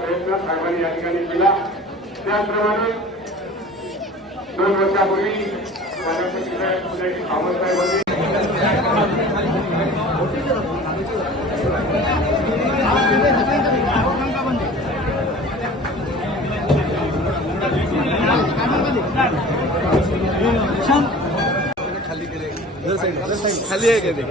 प्रयत्न साहेबांनी या ठिकाणी केला। त्याचप्रमाणे 2 वर्षापूर्वी सावंतसाहेबांनी खाली केले खाली आहे का ते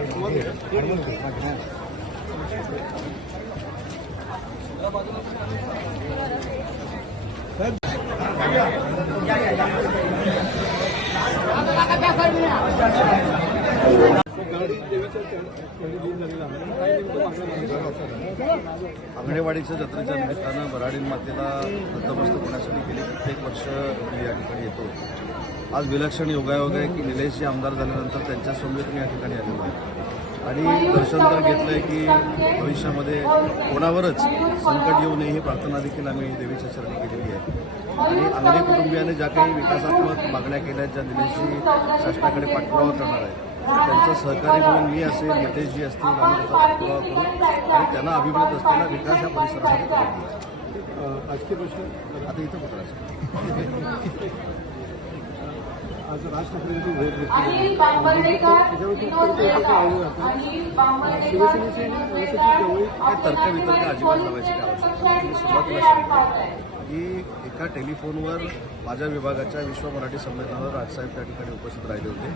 आंगणेवाडीच्या जत्रेच्या निमित्तानं वऱ्हाडी मातेला नतमस्तक होण्यासाठी गेली प्रत्येक वर्ष मी या ठिकाणी येतो। आज विलक्षण योगायोग आहे की निलेशजी आमदार झाल्यानंतर त्यांच्या समवेत मी या ठिकाणी आलेलो आहे आणि दर्शन तर घेतलंय की भविष्यामध्ये कोणावरच संकट येऊ नये ही प्रार्थना देखील आम्ही देवीच्या चरणी केलेली आहे। आणि अंगणी कुटुंबियाने ज्या काही विकासात्मक मागण्या केल्या ज्या निलेशजी शासनाकडे पाठपुरावा करणार आहे त्यांचं सहकार्य म्हणून मी असेल नितेशजी असतील आम्ही त्याचा पाठपुरावा करू आणि त्यांना अभिप्रेत असलेला विकास या परिसरासाठी करू। राजकीय प्रश्न आता इथं पत्राचं आज राज ठाकरेंची भेट घेतली तर्कवितर्क अजिबात लावायची काय आवश्यकता नाही। सुरुवातीला सांगतो की एका टेलिफोनवर माझ्या विभागाच्या विश्व मराठी संमेलनावर राजसाहेब त्या ठिकाणी उपस्थित राहिले होते।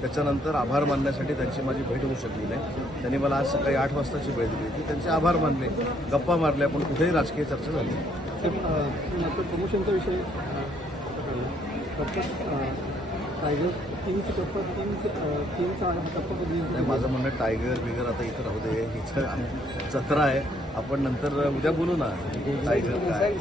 त्याच्यानंतर आभार मानण्यासाठी त्यांची माझी भेट होऊ शकली नाही। त्यांनी मला आज सकाळी 8 वाजताची वेळ दिली होती। त्यांचे आभार मानले, गप्पा मारल्या, पण कुठेही राजकीय चर्चा झाली प्रमोशनचा विषय टायगर टीमची टप्पा माझं म्हणणं टायगर बिगर आता इथं राहू दे, इथं जत्रा आहे, आपण नंतर उद्या बोलू ना। टायगर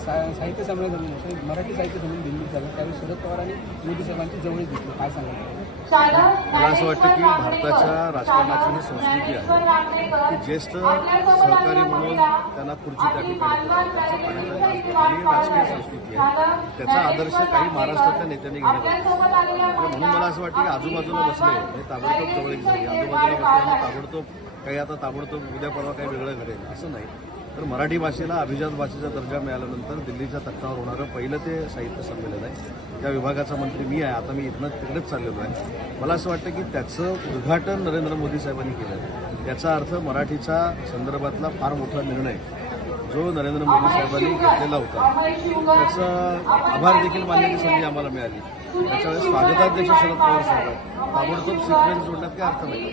साहित्य संमेलन मराठी साहित्य संमेलन दिल्लीत झालं त्यावेळी शरद पवार आणि मोदी साहेबांची जवळीक घेतली, काय सांगाल? मला असं वाटतं की भारताच्या राजकारणाची ही संस्कृती आहे की ज्येष्ठ सहकारी म्हणून त्यांना खुर्ची त्या ठिकाणी ही राजकीय संस्कृती आहे। त्याचा आदर्श काही महाराष्ट्रातल्या नेत्यांनी घेण्यात म्हणून मला असं वाटतं की आजूबाजूला बसले हे ताबडतोब जवळीक झाली, आजूबाजूला बसले आणि ताबडतोब काही आता ताबडतोब उद्या परवा काही वेगळं घडेल असं नाही। तर मराठी भाषेला अभिजात भाषेचा दर्जा मिळाल्यानंतर दिल्लीच्या तख्तावर होणारं पहिलं ते साहित्य संमेलन आहे। त्या विभागाचा मंत्री मी आहे, आता मी इथनं तिकडेच चाललेलो आहे। मला असं वाटतं की त्याचं उद्घाटन नरेंद्र मोदी साहेबांनी केलं, याचा अर्थ मराठीच्या संदर्भातला फार मोठा निर्णय जो नरेंद्र मोदी साहेबांनी घेतलेला होता त्याचा आभार देखील मानण्याची संधी आम्हाला मिळाली। त्याच्यावेळेस स्वागताध्यक्ष शरद पवार साहेब आहेत, ताबडतोब सिक्वेन्स जोडण्यात काही अर्थ नाही।